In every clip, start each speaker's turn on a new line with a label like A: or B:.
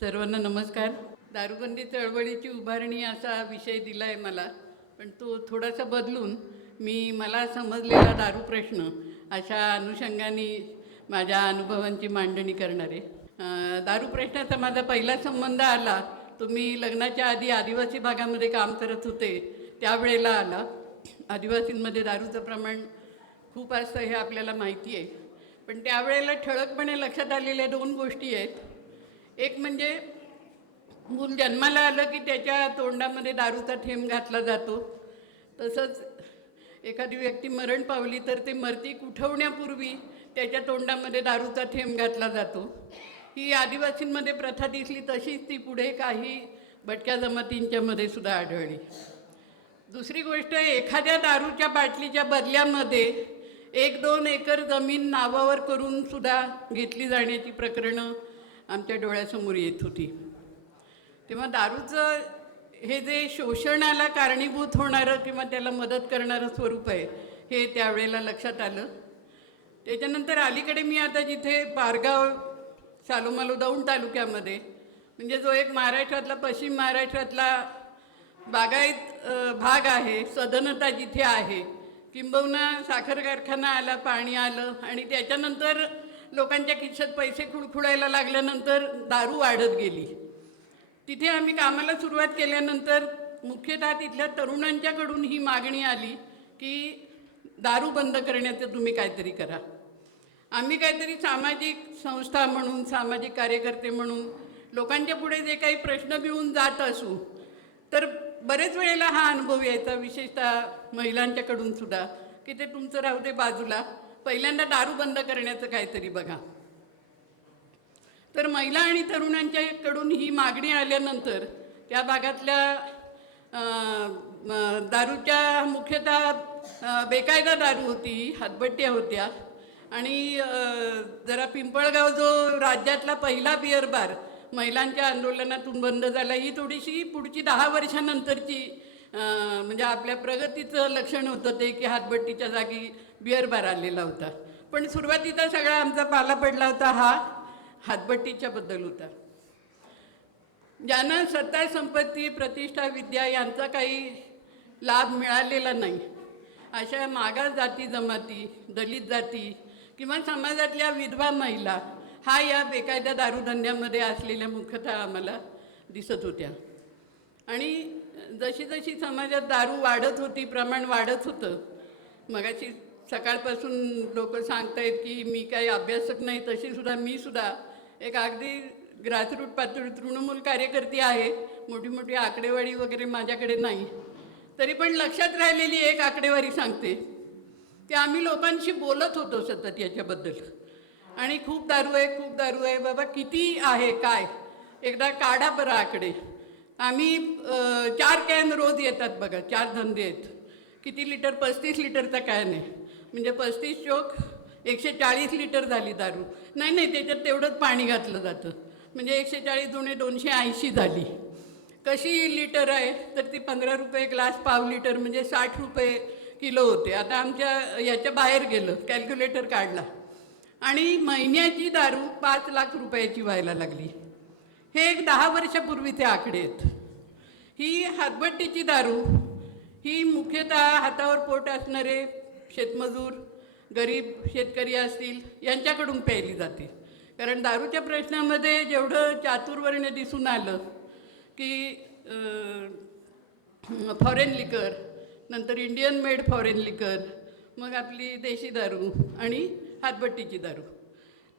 A: सर्वांना नमस्कार. दारूबंदी चळवळीची उभारणी असा विषय दिला आहे मला पण तो थोडासा बदलून मी मला समजलेला दारू प्रश्न अशा अनुषंगाने माझ्या अनुभवांची मांडणी करणार आहे. दारू प्रश्नाचा माझा पहिला संबंध आला तो मी लग्नाच्या आधी आदिवासी भागामध्ये काम करत होते. त्यावेळेला आला. आदिवासींमध्ये दारूचं प्रमाण खूप असतं हे आपल्याला माहिती आहे. पण त्यावेळेला ठळकपणे लक्षात आलेल्या दोन गोष्टी आहेत. एक म्हणजे मूल जन्माला आलं की त्याच्या तोंडामध्ये दारूचा थेंब घातला जातो. तसंच एखादी व्यक्ती मरण पावली तर ते मरती उठवण्यापूर्वी त्याच्या तोंडामध्ये दारूचा थेंब घातला जातो. ही आदिवासींमध्ये प्रथा दिसली तशीच ती पुढे काही भटक्या जमातींच्यामध्ये सुद्धा आढळली. दुसरी गोष्ट एखाद्या दारूच्या बाटलीच्या बदल्यामध्ये एक दोन एकर जमीन नावावर करून सुद्धा घेतली जाण्याची प्रकरणं आमच्या डोळ्यासमोर येत होती. तेव्हा दारूचं हे जे शोषणाला कारणीभूत होणारं किंवा त्याला मदत करणारं स्वरूप आहे हे त्यावेळेला लक्षात आलं. त्याच्यानंतर अलीकडे मी आता जिथे पारगाव सालोमालो दौंड तालुक्यामध्ये म्हणजे जो एक महाराष्ट्रातला पश्चिम महाराष्ट्रातला बागायत भाग आहे सदनता जिथे आहे. किंबहुना साखर कारखाना आला पाणी आलं आणि त्याच्यानंतर लोकांच्या खिशात पैसे खुडखुडायला लागल्यानंतर दारू वाढत गेली. तिथे आम्ही कामाला सुरुवात केल्यानंतर मुख्यतः तिथल्या तरुणांच्याकडून ही मागणी आली की दारू बंद करण्याचं तुम्ही काहीतरी करा. आम्ही काहीतरी सामाजिक संस्था म्हणून सामाजिक कार्यकर्ते म्हणून लोकांच्या पुढे जे काही प्रश्न घेऊन जात असू तर बरेच वेळेला हा अनुभव यायचा विशेषतः महिलांच्याकडून सुद्धा की ते तुमचं राहू दे बाजूला. पहिल्यांदा दारू बंद करण्याचं काहीतरी बघा. तर महिला आणि तरुणांच्याकडून ही मागणी आल्यानंतर त्या भागातल्या दारूच्या मुख्यतः बेकायदा दारू होती हातबट्ट्या होत्या. आणि जरा पिंपळगाव जो राज्यातला पहिला बिअर बार महिलांच्या आंदोलनातून बंद झाला. ही थोडीशी पुढची दहा वर्षानंतरची म्हणजे आपल्या प्रगतीचं लक्षण होतं ते की हातबट्टीच्या जागी बिअर बार आलेला होता. पण सुरुवातीचा सगळा आमचा पाला पडला होता हा हातबट्टीच्या बद्दल होता. ज्यांना सत्ता संपत्ती प्रतिष्ठा विद्या यांचा काही लाभ मिळालेला नाही. अशा मागास जाती जमाती दलित जाती किंवा समाजातल्या विधवा महिला हा या बेकायदा दारूधंद्यामध्ये असलेल्या मुख्यतः आम्हाला दिसत होत्या. आणि जशी जशी समाजात दारू वाढत होती प्रमाण वाढत होतं मगाशी सकाळपासून लोक सांगतायत की मी काही अभ्यासक नाही तशी सुद्धा मी सुद्धा एक अगदी ग्रासरूट पातळी तृणमूल कार्यकर्ती आहे मोठी मोठी आकडेवारी वगैरे माझ्याकडे नाही. तरी पण लक्षात राहिलेली एक आकडेवारी सांगते की आम्ही लोकांशी बोलत होतो सतत याच्याबद्दल. आणि खूप दारू आहे खूप दारू आहे बाबा किती आहे काय? एकदा काढा बरं आकडे. आम्ही चार कॅन रोज येतात बघा चार धंदे आहेत. किती लिटर पस्तीस लिटरचा कॅन आहे. म्हणजे पस्तीस चोक एकशे चाळीस लिटर झाली दारू. नाही नाही त्याच्यात तेवढंच पाणी घातलं जातं. म्हणजे एकशे चाळीस जुने दोनशे ऐंशी झाली. कशी लिटर आहे तर ती पंधरा रुपये ग्लास पाव लिटर म्हणजे साठ रुपये किलो होते. आता आमच्या याच्या बाहेर गेलं कॅल्क्युलेटर काढला. आणि महिन्याची दारू पाच लाख रुपयाची व्हायला लागली. हे एक दहा वर्षापूर्वीचे आकडे आहेत. ही हातभट्टीची दारू ही मुख्यतः हातावर पोट असणारे शेतमजूर गरीब शेतकरी असतील यांच्याकडून प्यायली जाते. कारण दारूच्या प्रश्नामध्ये जेवढं चातुर्वर्ण्य दिसून आलं की फॉरेन लिकर नंतर इंडियन मेड फॉरेन लिकर मग आपली देशी दारू आणि हातभट्टीची दारू.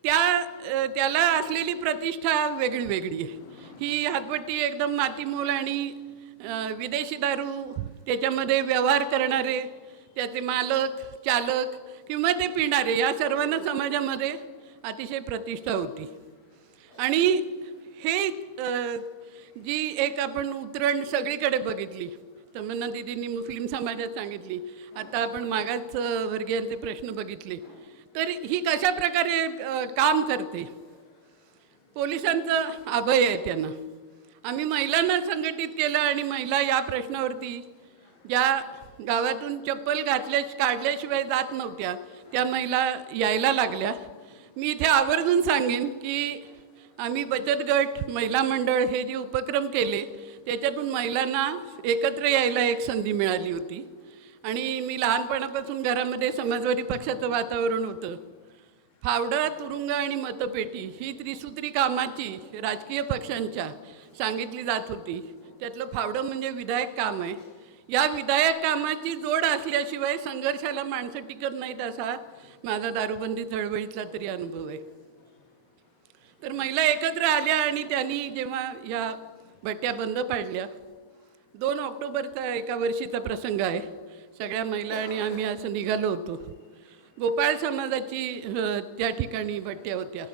A: त्या त्याला असलेली प्रतिष्ठा वेगळी वेगळी आहे. ही हातभट्टी एकदम मातीमोल आणि विदेशी दारू त्याच्यामध्ये व्यवहार करणारे त्याचे मालक चालक किंवा ते पिणारे या सर्वांना समाजामध्ये अतिशय प्रतिष्ठा होती. आणि हे जी एक आपण उतरण सगळीकडे बघितली तमन्ना दिदींनी मुस्लिम समाजात सांगितली आता आपण मागास वर्गीयांचे प्रश्न बघितले तर ही कशा प्रकारे काम करते? पोलिसांचं अभय आहे त्यांना. आम्ही महिलांना संघटित केलं आणि महिला या प्रश्नावरती ज्या गावातून चप्पल घातल्या काढल्याशिवाय जात नव्हत्या त्या महिला यायला लागल्या. मी इथे आवर्जून सांगेन की आम्ही बचत गट महिला मंडळ हे जे उपक्रम केले त्याच्यातून महिलांना एकत्र यायला एक संधी मिळाली होती. आणि मी लहानपणापासून घरामध्ये समाजवादी पक्षाचं वातावरण होतं. फावडा तुरुंग आणि मतपेटी ही त्रिसूत्री कामाची राजकीय पक्षांच्या सांगितली जात होती. त्यातलं फावडं म्हणजे विधायक काम आहे. या विधायक कामाची जोड असल्याशिवाय संघर्षाला माणसं टिकत नाहीत असा माझा दारूबंदी चळवळीतला तरी अनुभव आहे. तर महिला एकत्र आल्या आणि त्यांनी जेव्हा या भट्ट्या बंद पाडल्या दोन ऑक्टोबरचा एका वर्षीचा प्रसंग आहे. सगळ्या महिला आणि आम्ही असं निघालो होतो. गोपाळ समाजाची त्या ठिकाणी भट्ट्या होत्या.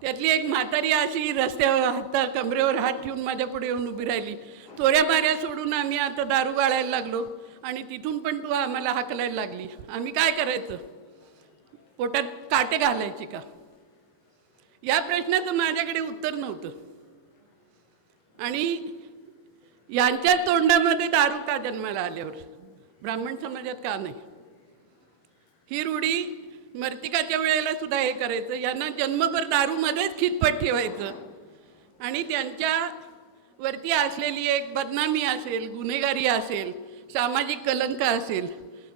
A: त्यातली एक म्हातारी अशी रस्त्यावर हाता कमरेवर हात ठेवून माझ्या पुढे येऊन उभी राहिली. चोऱ्या माऱ्या सोडून आम्ही आता दारू गाळायला लागलो आणि तिथून पण तू आम्हाला हाकलायला लागली. आम्ही काय करायचं? पोटात काटे घालायचे का? या प्रश्नाचं माझ्याकडे उत्तर नव्हतं. आणि यांच्या तोंडामध्ये दारू का जन्माला आल्यावर? ब्राह्मण समाजात का नाही? ही रूढी मर्तिकाच्या वेळेला सुद्धा हे करायचं यांना जन्मभर दारूमध्येच खितपट ठेवायचं. आणि त्यांच्या वरती असलेली एक बदनामी असेल गुन्हेगारी असेल सामाजिक कलंक असेल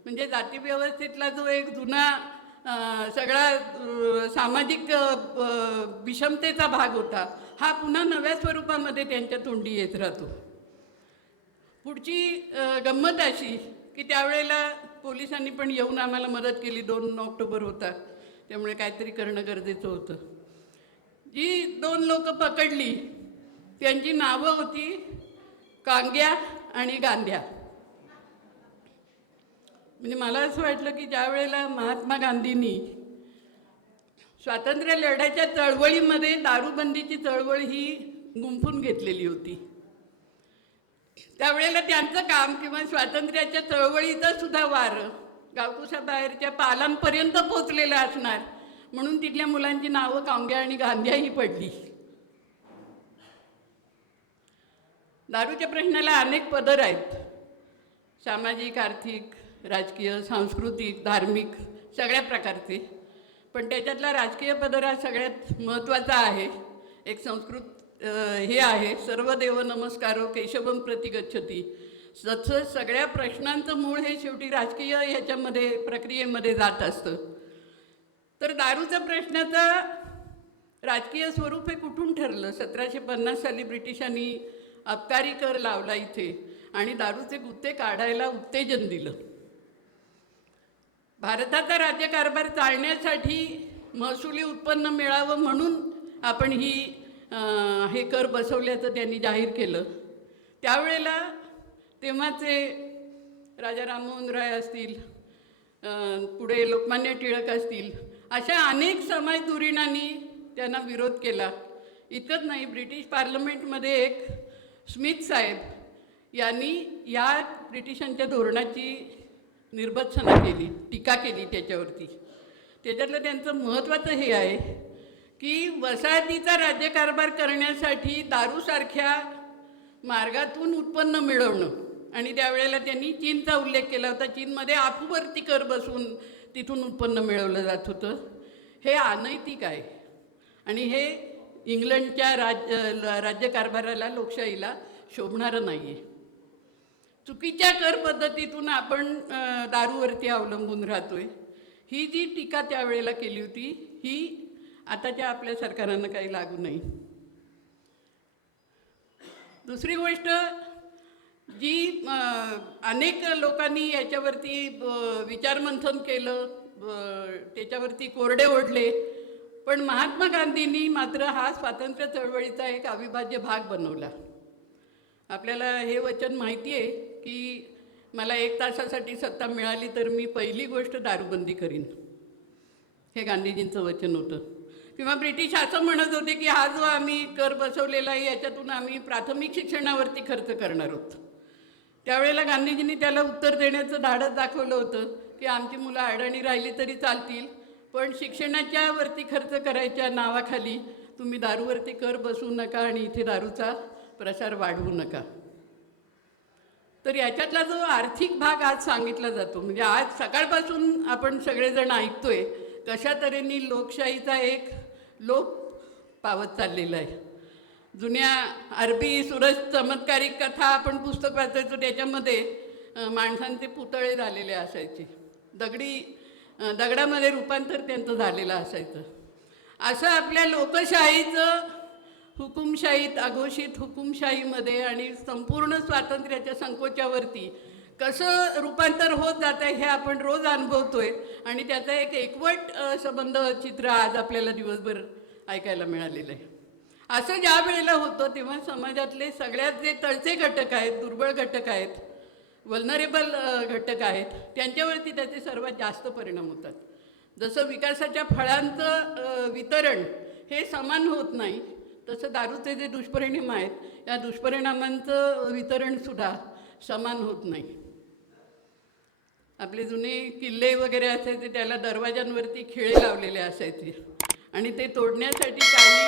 A: म्हणजे जातीव्यवस्थेतला जो एक जुना सगळा सामाजिक विषमतेचा भाग होता हा पुन्हा नव्या स्वरूपामध्ये त्यांच्या तोंडी येत राहतो. पुढची गंमत अशी की त्यावेळेला पोलिसांनी पण येऊन आम्हाला मदत केली. दोन ऑक्टोबर होता. त्यामुळे काहीतरी करणं गरजेचं होतं. जी दोन लोक पकडली त्यांची नावं होती कांग्या आणि गांध्या. म्हणजे मला असं वाटलं की ज्या वेळेला महात्मा गांधींनी स्वातंत्र्य लढ्याच्या चळवळीमध्ये दारूबंदीची चळवळ ही गुंफून घेतलेली होती. त्यावेळेला त्यांचं काम किंवा स्वातंत्र्याच्या चळवळीचा सुद्धा वार गावकुसाबाहेरच्या पालांपर्यंत पोचलेलं असणार. म्हणून तिथल्या मुलांची नावं कांग्या आणि गांध्याही पडली. दारूच्या प्रश्नाला अनेक पदर आहेत सामाजिक आर्थिक राजकीय सांस्कृतिक धार्मिक सगळ्या प्रकारचे. पण त्याच्यातला राजकीय पदर हा सगळ्यात महत्त्वाचा आहे एक संस्कृत हे आहे सर्व देव नमस्कारो केशवम प्रति गच्छती. तसंच सगळ्या प्रश्नांचं मूळ हे शेवटी राजकीय ह्याच्यामध्ये प्रक्रियेमध्ये जात असतं. तर दारूचा प्रश्नाचा राजकीय स्वरूप हे कुठून ठरलं? सतराशे पन्नास साली ब्रिटिशांनी अबकारी कर लावला इथे आणि दारूचे गुत्ते काढायला उत्तेजन दिलं. भारताचा राज्यकारभार चालण्यासाठी महसुली उत्पन्न मिळावं म्हणून आपण ही हे कर बसवल्याचं त्यांनी जाहीर केलं. त्यावेळेला तेव्हाचे राजा राममोहन राय असतील पुढे लोकमान्य टिळक असतील अशा अनेक समाज धुरीणांनी त्यांना विरोध केला. इतकंच नाही ब्रिटिश पार्लमेंटमध्ये एक स्मिथ साहेब यांनी या ब्रिटिशांच्या धोरणाची निर्बत्सना केली टीका केली त्याच्यावरती. त्याच्यातलं त्यांचं महत्त्वाचं हे आहे की वसाहतीचा राज्यकारभार करण्यासाठी दारूसारख्या मार्गातून उत्पन्न मिळवणं. आणि त्यावेळेला त्यांनी चीनचा उल्लेख केला होता. चीनमध्ये आफूवरती कर बसून तिथून उत्पन्न मिळवलं जात होतं. हे अनैतिक आहे. आणि हे इंग्लंडच्या राज्य राज्यकारभाराला लोकशाहीला शोभणारं नाही आहे चुकीच्या कर पद्धतीतून आपण दारूवरती अवलंबून राहतोय. ही जी टीका त्यावेळेला केली होती ही आताच्या आपल्या सरकारांना काही लागू नाही. दुसरी गोष्ट जी अनेक लोकांनी याच्यावरती विचारमंथन केलं त्याच्यावरती कोरडे ओढले पण महात्मा गांधींनी मात्र हा स्वातंत्र्य चळवळीचा एक अविभाज्य भाग बनवला. आपल्याला हे वचन माहिती आहे की मला एक तासासाठी सत्ता मिळाली तर मी पहिली गोष्ट दारूबंदी करीन. हे गांधीजींचं वचन होतं. किंवा ब्रिटिश असं म्हणत होते की हा जो आम्ही कर बसवलेला आहे याच्यातून आम्ही प्राथमिक शिक्षणावरती खर्च करणार आहोत. त्यावेळेला गांधीजींनी त्याला उत्तर देण्याचं धाडस दाखवलं होतं की आमची मुलं अडाणी राहिली तरी चालतील पण शिक्षणाच्यावरती खर्च करायच्या नावाखाली तुम्ही दारूवरती कर बसवू नका आणि इथे दारूचा प्रसार वाढवू नका. तर याच्यातला जो आर्थिक भाग आज सांगितला जातो म्हणजे आज सकाळपासून आपण सगळेजण ऐकतोय कशा तऱ्हेने लोकशाहीचा एक लोप पावत चाललेला आहे. जुन्या अरबी सुरज चमत्कारिक कथा आपण पुस्तक वाचायचो त्याच्यामध्ये माणसांचे पुतळे झालेले असायचे. दगडी दगडामध्ये रूपांतर त्यांचं झालेलं असायचं. असं आपल्या लोकशाहीचं हुकुमशाहीत अघोषित हुकुमशाहीमध्ये आणि संपूर्ण स्वातंत्र्याच्या संकोचावरती कसं रूपांतर होत जात आहे हे आपण रोज अनुभवतोय. आणि त्याचा एक एकवट संबंध चित्र आज आपल्याला दिवसभर ऐकायला मिळालेलं आहे. असं ज्या वेळेला होतं तेव्हा समाजातले सगळ्यात जे तळचे घटक आहेत दुर्बळ घटक आहेत वल्नरेबल घटक आहेत त्यांच्यावरती त्याचे सर्वात जास्त परिणाम होतात. जसं विकासाच्या फळांचं वितरण हे समान होत नाही तसं दारूचे जे दुष्परिणाम आहेत या दुष्परिणामांचं वितरणसुद्धा समान होत नाही. आपले जुने किल्ले वगैरे असायचे त्याला दरवाजांवरती खिळे लावलेले असायचे. आणि ते तोडण्यासाठी काही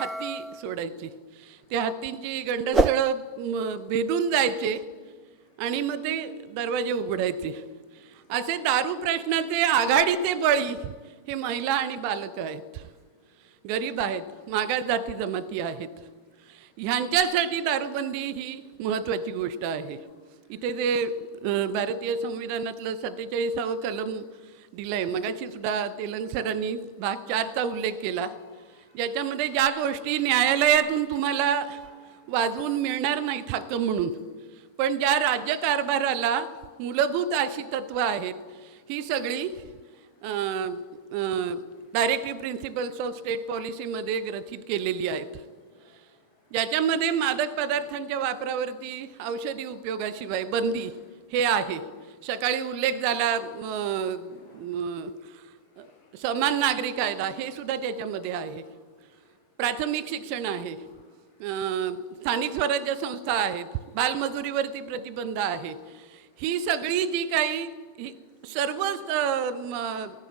A: हत्ती सोडायची. त्या हत्तींची गंडस्थळं भेदून जायचे आणि मग ते दरवाजे उघडायचे. असे दारू प्रश्नाचे आघाडीचे बळी हे महिला आणि बालकं आहेत. गरीब आहेत मागास जाती जमाती आहेत. ह्यांच्यासाठी दारूबंदी ही महत्त्वाची गोष्ट आहे. इथे जे भारतीय संविधानातलं सत्तेचाळीसावं कलम दिलं आहे मगाशी सुद्धा तेलंग सरांनी भाग चारचा उल्लेख केला. ज्याच्यामध्ये ज्या गोष्टी न्यायालयातून तुम्हाला वाजवून मिळणार नाहीत हक्क म्हणून पण ज्या राज्यकारभाराला मूलभूत अशी तत्त्वं आहेत ही सगळी डायरेक्टिव्ह प्रिन्सिपल्स ऑफ स्टेट पॉलिसीमध्ये ग्रथित केलेली आहेत. ज्याच्यामध्ये मादक पदार्थांच्या वापरावरती औषधी उपयोगाशिवाय बंदी हे आहे. सकाळी उल्लेख झाला समान नागरी कायदा हे सुद्धा त्याच्यामध्ये आहे. प्राथमिक शिक्षण आहे. स्थानिक स्वराज्य संस्था आहेत बालमजुरीवरती प्रतिबंध आहे. ही सगळी जी काही ही सर्वच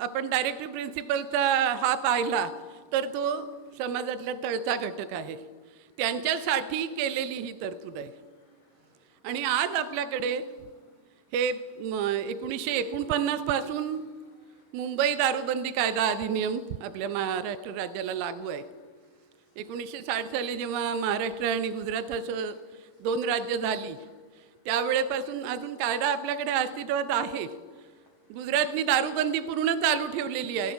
A: आपण डायरेक्टिव्ह प्रिन्सिपलचा हा पाहिला तर तो समाजातला तळचा घटक आहे. त्यांच्यासाठी केलेली ही तरतूद आहे. आणि आज आपल्याकडे हे म, एकोणीसशे एकोणपन्नासपासून मुंबई दारूबंदी कायदा अधिनियम आपल्या महाराष्ट्र राज्याला लागू आहे. एकोणीसशे साठ साली जेव्हा महाराष्ट्र आणि गुजरात असं दोन राज्य झाली त्यावेळेपासून अजून कायदा आपल्याकडे अस्तित्वात आहे. गुजरातनी दारूबंदी पूर्ण चालू ठेवलेली आहे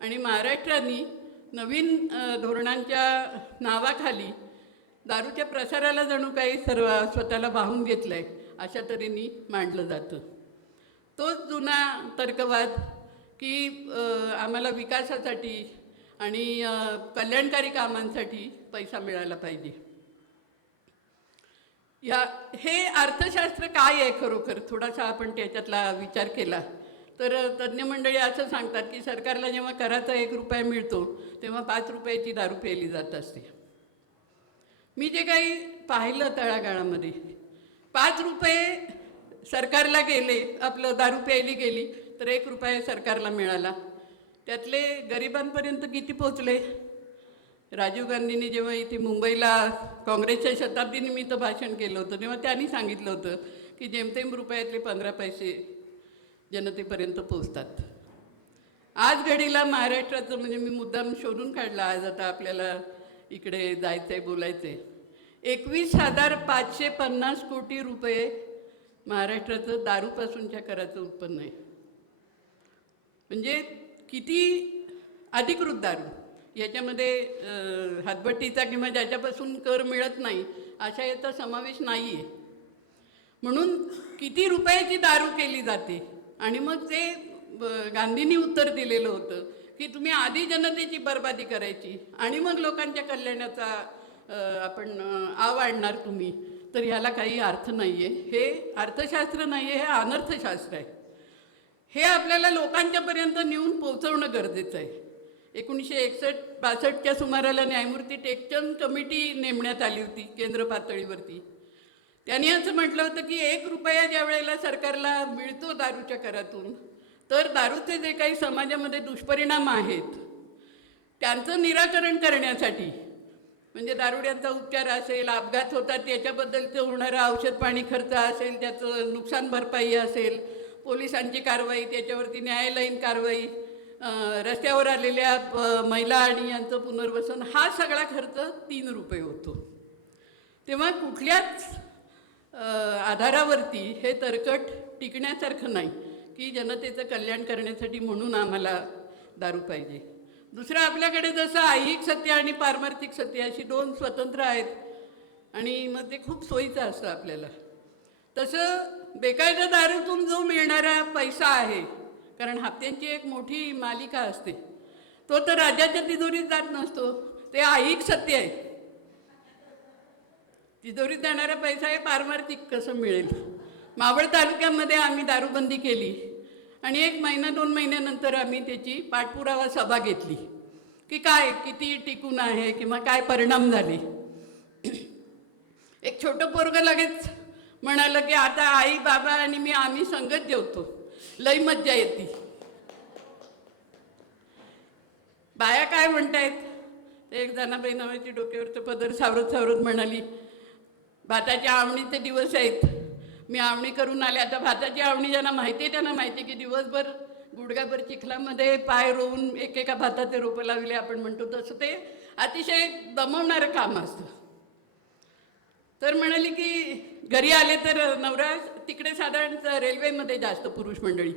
A: आणि महाराष्ट्राने नवीन धोरणांच्या नावाखाली दारूच्या प्रसाराला जणू काही सर्व स्वतःला वाहून घेतलं आहे अशा तऱ्हेने मांडलं जातं. तोच जुना तर्कवाद की आम्हाला विकासासाठी आणि कल्याणकारी कामांसाठी पैसा मिळाला पाहिजे. या हे अर्थशास्त्र काय आहे खरोखर? थोडासा आपण त्याच्यातला विचार केला. तर तज्ज्ञ मंडळी असं सांगतात की सरकारला जेव्हा कराचा एक रुपया मिळतो तेव्हा पाच रुपयाची दारू प्यायली जात असते. मी जे काही पाहिलं तळागाळामध्ये पाच रुपये सरकारला गेले आपलं दारू प्यायली गेली तर एक रुपया सरकारला मिळाला. त्यातले गरिबांपर्यंत किती पोचले राजीव गांधींनी जेव्हा इथे मुंबईला काँग्रेसच्या शताब्दीनिमित्त भाषण केलं होतं तेव्हा त्यांनी सांगितलं होतं की जेमतेम रुपयातले पंधरा पैसे जनतेपर्यंत पोचतात आज घडीला महाराष्ट्राचं म्हणजे मी मुद्दाम शोधून काढला आज आता आपल्याला इकडे जायचं आहे बोलायचं आहे एकवीस हजार पाचशे पन्नास कोटी रुपये महाराष्ट्राचं दारूपासूनच्या कराचं उत्पन्न आहे. म्हणजे किती अधिकृत दारू? याच्यामध्ये हातभट्टीचा किंवा ज्याच्यापासून कर मिळत नाही अशा याचा समावेश नाही आहे म्हणून किती रुपयाची दारू केली जाते? आणि मग ते गांधींनी उत्तर दिलेलं होतं की तुम्ही आधी जनतेची बर्बादी करायची आणि मग लोकांच्या कल्याणाचा आपण आव आणणार तुम्ही तर ह्याला काही अर्थ नाही आहे हे अर्थशास्त्र नाही आहे हे अनर्थशास्त्र आहे. हे आपल्याला लोकांच्यापर्यंत नेऊन पोहोचवणं गरजेचं आहे. एकोणीसशे एकसष्ट बासष्टच्या सुमाराला न्यायमूर्ती टेकचंद कमिटी नेमण्यात आली होती केंद्र पातळीवरती. त्यांनी असं म्हटलं होतं की एक रुपया ज्या वेळेला सरकारला मिळतो दारूच्या करातून तर दारूचे जे काही समाजामध्ये दुष्परिणाम आहेत त्यांचं निराकरण करण्यासाठी म्हणजे दारुड्यांचा उपचार असेल अपघात होतात त्याच्याबद्दलचं होणारा औषध पाणी खर्च असेल त्याचं नुकसान भरपाई असेल पोलिसांची कारवाई त्याच्यावरती न्यायालयीन कारवाई रस्त्यावर आलेल्या महिला आणि यांचं पुनर्वसन हा सगळा खर्च तीन रुपये होतो. तेव्हा कुठल्याच आधारावरती हे तरकट टिकण्यासारखं नाही की जनतेचं कल्याण करण्यासाठी म्हणून आम्हाला दारू पाहिजे. दुसरं आपल्याकडे जसं ऐहिक सत्य आणि पारमार्थिक सत्य अशी दोन स्वतंत्र आहेत आणि मग ते खूप सोयीचं असतं आपल्याला. तसं बेकायदा दारूतून जो मिळणारा पैसा आहे कारण हप्त्यांची एक मोठी मालिका असते तो तर राजाच्या तिजोरीत जात नसतो ते ऐहिक सत्य आहे. तिजोरीत जाणारा पैसा हे पारमार्थिक कसं मिळेल? मावळ तालुक्यामध्ये आम्ही दारूबंदी केली. आणि एक महिना दोन महिन्यानंतर आम्ही त्याची पाठपुरावा सभा घेतली. की काय किती टिकून आहे किंवा काय परिणाम झाले. एक छोटं पोरगं लगेच म्हणालं की आता आई बाबा आणि मी आम्ही संगत जेवतो. लई मज्जा येते. बाया काय म्हणतायत? एक जनाबाई नावाची डोक्यावरचं पदर सावरत सावरत म्हणाली भाताच्या आवणीचे दिवस आहेत. मी आवणी करून आले. आता भाताची आवणी ज्यांना माहिती आहे त्यांना माहिती आहे की दिवसभर गुडघाभर चिखलामध्ये पाय रोवून एकेका भाताचे रोपं लावले आपण म्हणतो तसं ते अतिशय दमवणारं काम असतं. तर म्हणाली की घरी आले तर नवरा तिकडे साधारण रेल्वेमध्ये जास्त पुरुष मंडळी.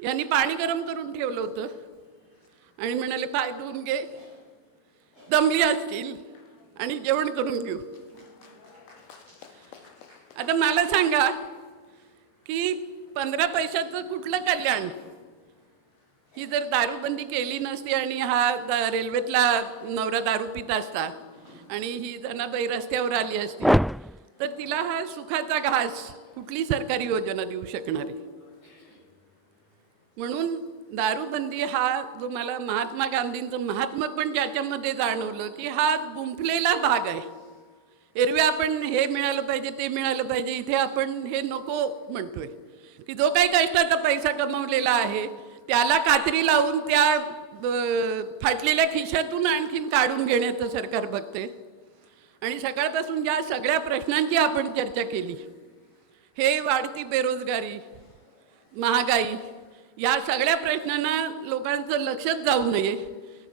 A: यांनी पाणी गरम करून ठेवलं होतं. आणि म्हणाले पाय धुवून घे. दमली असतील आणि जेवण करून घेऊ. आता मला सांगा की पंधरा पैशाचं कुठलं कल्याण? ही जर दारूबंदी केली नसती आणि हा रेल्वेतला नवरा दारू पित असता आणि ही जनाबाई रस्त्यावर आली असती तर तिला हा सुखाचा घास कुठली सरकारी योजना देऊ शकणार आहे? म्हणून दारूबंदी हा जो मला महात्मा गांधींचं महात्मा पण ज्याच्यामध्ये जाणवलं की हा गुंफलेला भाग आहे. एरवी आपण हे मिळालं पाहिजे ते मिळालं पाहिजे इथे आपण हे नको म्हणतोय. की जो काही कष्टाचा पैसा कमवलेला आहे त्याला कात्री लावून त्या फाटलेल्या खिशातून आणखीन काढून घेण्याचं सरकार बघते. आणि सकाळपासून ज्या सगळ्या प्रश्नांची आपण चर्चा केली हे वाढती बेरोजगारी महागाई या सगळ्या प्रश्नांना लोकांचं लक्षच जाऊ नये.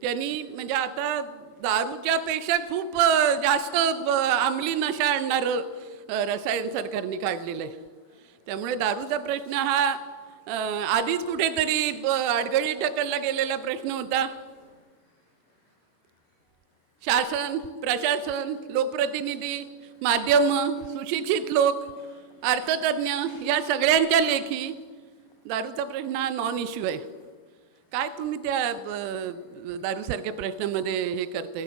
A: त्यांनी म्हणजे आता दारूच्या पेक्षा खूप जास्त ब- नशा आणणारं रसायन सरकारने काढलेलं आहे. त्यामुळे दारूचा प्रश्न हा आधीच कुठेतरी अडगळी ढकलला गेलेला प्रश्न होता. शासन प्रशासन लोकप्रतिनिधी माध्यम सुशिक्षित लोक अर्थतज्ञ या सगळ्यांच्या लेखी दारूचा प्रश्न हा नॉन इश्यू आहे. काय तुम्ही त्या दारूसारख्या प्रश्नामध्ये हे करते.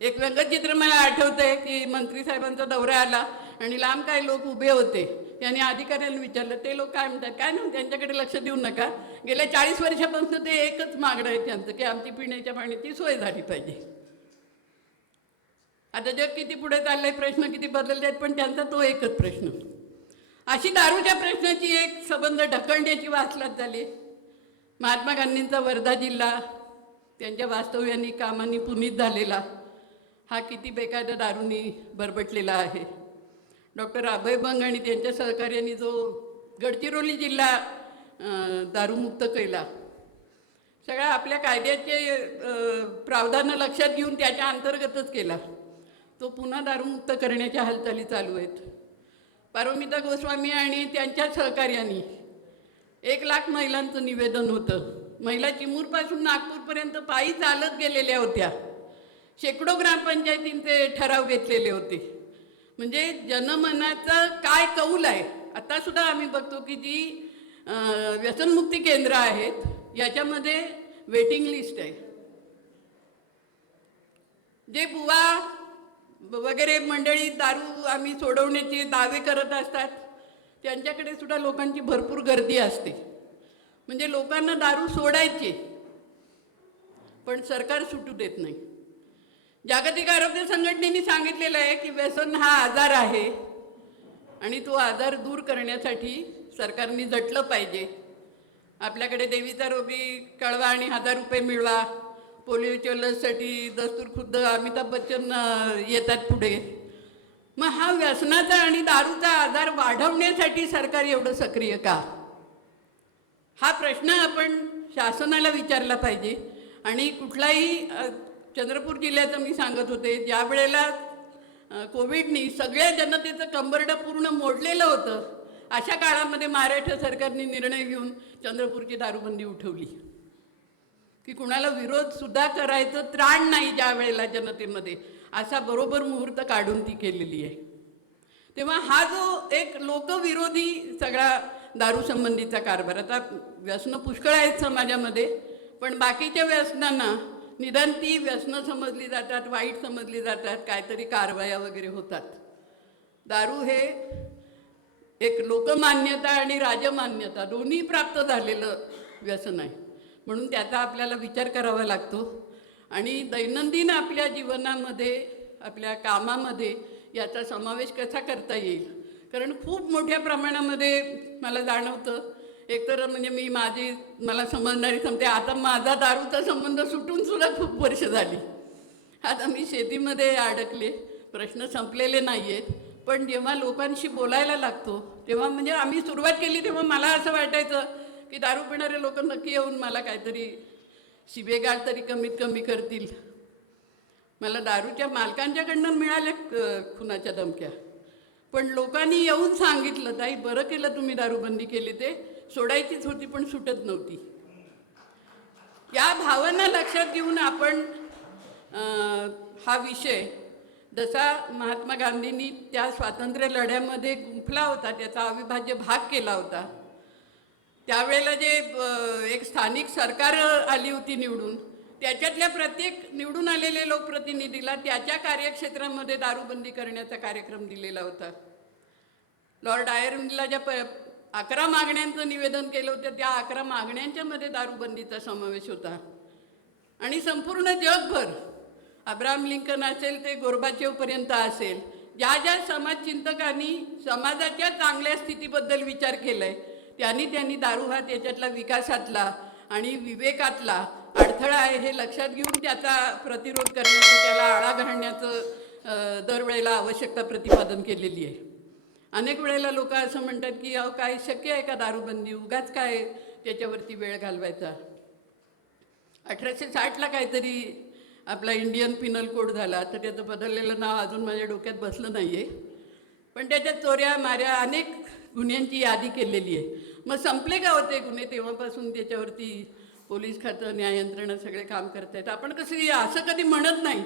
A: एक व्यंगचित्र मला आठवतंय की मंत्री साहेबांचा दौरा आला आणि लांब काय लोक उभे होते. यांनी अधिकाऱ्यांना विचारलं ते लोक काय म्हणतात? काय नाही त्यांच्याकडे लक्ष देऊ नका. गेल्या चाळीस वर्षापासून ते एकच मागणं आहे त्यांचं की आमची पिण्याच्या पाण्याची सोय झाली पाहिजे. आता जग किती पुढे चाललंय प्रश्न किती बदलले आहेत पण त्यांचा तो एकच प्रश्न. अशी दारूच्या प्रश्नाची एक संबंध ढकलण्याची वाचलात झाली. महात्मा गांधींचा वर्धा जिल्हा त्यांच्या वास्तव्यानी कामांनी पुनीत झालेला हा किती बेकायदा दारूनी बरबटलेला आहे. डॉक्टर अभय बंग आणि त्यांच्या सहकार्याने जो गडचिरोली जिल्हा दारूमुक्त केला. सगळ्या आपल्या कायद्याचे प्रावधानं लक्षात घेऊन त्याच्या अंतर्गतच केला. तो पुन्हा दारूमुक्त करण्याच्या हालचाली चालू आहेत. पारमिता गोस्वामी आणि त्यांच्या सहकार्याने एक लाख महिलांचं निवेदन होतं. महिला चिमूरपासून नागपूरपर्यंत पायी चालत गेलेल्या होत्या. शेकडो ग्रामपंचायतींचे ठराव घेतलेले होते. म्हणजे जनमनाचं काय कौल आहे आता सुद्धा आम्ही बघतो की जी व्यसनमुक्ती केंद्र आहेत याच्यामध्ये वेटिंग लिस्ट आहे. जे बुवा वगैरे मंडळी दारू आम्ही सोडवण्याचे दावे करत असतात त्यांच्याकडे सुद्धा लोकांची भरपूर गर्दी असते. म्हणजे लोकांना दारू सोडायचे. पण सरकार सुटू देत नाही. जागतिक आरोग्य संघटनेने सांगितलेलं आहे की व्यसन हा आजार आहे आणि तो आजार दूर करण्यासाठी सरकारने झटलं पाहिजे. आपल्याकडे देवीचा रोगी कळवा आणि हजार रुपये मिळवा. पोलिओच्या लससाठी दस्तूर खुद्द अमिताभ बच्चन येतात पुढे. मग हा व्यसनाचा आणि दारूचा आजार वाढवण्यासाठी सरकार एवढं सक्रिय का? हा प्रश्न आपण शासनाला विचारला पाहिजे. आणि कुठलाही चंद्रपूर जिल्ह्याचं मी सांगत होते ज्या वेळेला कोविडनी सगळ्या जनतेचं कंबरडं पूर्ण मोडलेलं होतं अशा काळामध्ये महाराष्ट्र सरकारने निर्णय घेऊन चंद्रपूरची दारूबंदी उठवली. की कुणाला विरोधसुद्धा करायचं त्राण नाही ज्या वेळेला जनतेमध्ये असा बरोबर मुहूर्त काढून ती केलेली आहे. तेव्हा हा जो एक लोकविरोधी सगळा दारू संबंधीचा कारभार. आता व्यसनं पुष्कळ आहेत समाजामध्ये पण बाकीच्या व्यसनांना निदान ती व्यसनं समजली जातात वाईट समजली जातात काहीतरी कारवाया वगैरे होतात. दारू हे एक लोकमान्यता आणि राजमान्यता दोन्ही प्राप्त झालेलं व्यसन आहे. म्हणून त्याचा आपल्याला विचार करावा लागतो. आणि दैनंदिन आपल्या जीवनामध्ये आपल्या कामामध्ये याचा समावेश कसा करता येईल? कारण खूप मोठ्या प्रमाणामध्ये मला जाणवतं एकतर म्हणजे मी माझी मला समजणारी समते आता माझा दारूचा संबंध सुटून सुद्धा खूप वर्ष झाली. आता मी शेतीमध्ये अडकले. प्रश्न संपलेले नाही आहेत पण जेव्हा लोकांशी बोलायला लागतो तेव्हा म्हणजे आम्ही सुरुवात केली तेव्हा मला असं वाटायचं की दारू पिणारे लोक नक्की येऊन मला काहीतरी शिबेगाळ तरी कमीत कमी करतील. मला दारूच्या मालकांच्याकडनं मिळाल्या खुनाच्या धमक्या. पण लोकांनी येऊन सांगितलं ताई बरं केलं तुम्ही दारूबंदी केली ते. सोडायचीच होती पण सुटत नव्हती. या भावना लक्षात घेऊन आपण हा विषय जसा महात्मा गांधींनी त्या स्वातंत्र्य लढ्यामध्ये गुंफला होता त्याचा अविभाज्य भाग केला होता. त्यावेळेला जे एक स्थानिक सरकार आली होती निवडून त्याच्यातल्या प्रत्येक निवडून आलेल्या लोकप्रतिनिधीला त्याच्या कार्यक्षेत्रामध्ये दारूबंदी करण्याचा कार्यक्रम दिलेला होता. लॉर्ड आयर्नला ज्या प अकरा मागण्यांचं निवेदन केलं होतं त्या अकरा मागण्यांच्यामध्ये दारूबंदीचा समावेश होता. आणि संपूर्ण जगभर अब्राहम लिंकन असेल ते गोरबाचेवपर्यंत असेल ज्या ज्या समाजचिंतकांनी समाजाच्या चांगल्या स्थितीबद्दल विचार केलाय त्यांनी त्यांनी दारू हा त्याच्यातला विकासातला आणि विवेकातला अडथळा आहे हे लक्षात घेऊन त्याचा प्रतिरोध करण्याचं त्याला आळा घालण्याचं दरवेळेला आवश्यकता प्रतिपादन केलेली आहे. अनेक वेळेला लोक असं म्हणतात की अहो काय शक्य आहे का दारूबंदी? उगाच काय त्याच्यावरती वेळ घालवायचा? अठराशे साठला काहीतरी आपला इंडियन पिनल कोड झाला तर त्याचं बदललेलं नाव अजून माझ्या डोक्यात बसलं नाही आहे पण त्याच्यात चोऱ्या माऱ्या अनेक गुन्ह्यांची यादी केलेली आहे. मग संपले का होते गुन्हे तेव्हापासून त्याच्यावरती पोलीस खातं न्याय यंत्रणा सगळे काम करतायत. आपण कसं असं कधी म्हणत नाही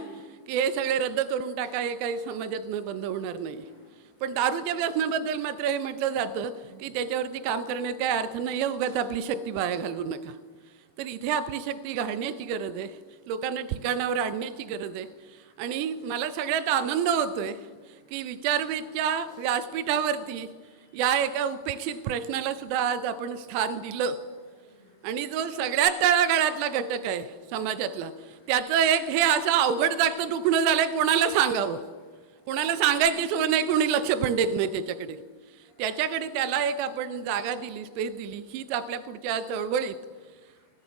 A: की हे सगळे रद्द करून टाका हे काही समाजातनं बंद होणार नाही. पण दारूच्या व्यसनाबद्दल मात्र हे म्हटलं जातं की त्याच्यावरती काम करण्यात काय अर्थ नाही आहे उगाच आपली शक्ती वाया घालवू नका. तर इथे आपली शक्ती घालण्याची गरज आहे लोकांना ठिकाणावर आणण्याची गरज आहे. आणि मला सगळ्यात आनंद होतोय की विचारवेदच्या व्यासपीठावरती या एका उपेक्षित प्रश्नाला सुद्धा आज आपण स्थान दिलं. आणि जो सगळ्यात तळागाळातला घटक आहे समाजातला त्याचं एक हे असं अवघड जागतं दुखणं झालंय कोणाला सांगावं? कोणाला सांगायची सोय नाही कोणी लक्ष पण देत नाही त्याच्याकडे. त्याच्याकडे त्याला एक आपण जागा दिली स्पेस दिली हीच आपल्या पुढच्या चळवळीत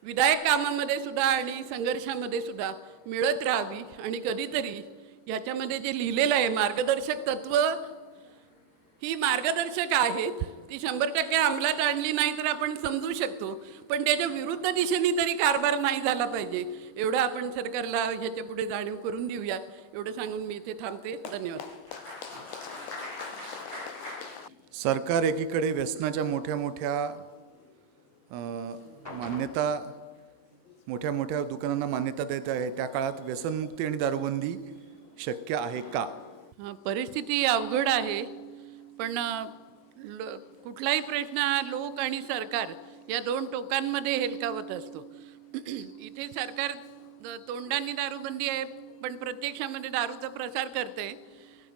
A: विधायक कामामध्ये सुद्धा आणि संघर्षामध्ये सुद्धा मिळत राहावी. आणि कधीतरी ह्याच्यामध्ये जे लिहिलेलं आहे मार्गदर्शक तत्व ही मार्गदर्शक आहेत. ती शंभर टक्के अंमलात आणली नाही तर आपण समजू शकतो. पण त्याच्या विरुद्ध दिशेने तरी कारभार नाही झाला पाहिजे. एवढं आपण सरकारला ह्याच्या पुढे जाणीव करून देऊया. एवढं सांगून मी इथे थांबते. धन्यवाद.
B: सरकार एकीकडे व्यसनाच्या मोठ्या मोठ्या मान्यता मोठ्या मोठ्या दुकानांना मान्यता देत आहे. त्या काळात व्यसनमुक्ती आणि दारूबंदी शक्य आहे का?
A: परिस्थिती अवघड आहे. पण कुठलाही प्रश्न हा लोक आणि सरकार या दोन टोकांमध्ये हेलकावत असतो. इथे सरकार तोंडांनी दारूबंदी आहे पण प्रत्यक्षामध्ये दारूचा प्रसार करते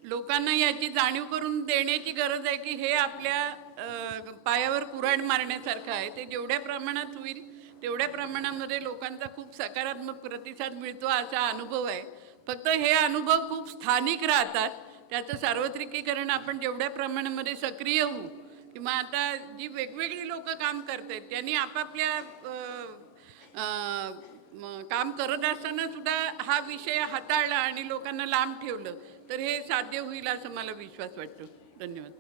A: लोकांना याची जाणीव करून देण्याची गरज आहे की हे आपल्या पायावर कुऱ्हाड मारण्यासारखं आहे. ते जेवढ्या प्रमाणात होईल तेवढ्या प्रमाणामध्ये लोकांचा खूप सकारात्मक प्रतिसाद मिळतो असा अनुभव आहे. फक्त हे अनुभव खूप स्थानिक राहतात. त्याचं सार्वत्रिकीकरण आपण जेवढ्या प्रमाणामध्ये सक्रिय होऊ किंवा आता जी वेगवेगळी लोक काम करत आहेत त्यांनी आपापल्या काम करत असताना सुद्धा हा विषय हाताळला आणि लोकांना लांब ठेवलं. तर हे साध्य होईल असं मला विश्वास वाटतो. धन्यवाद.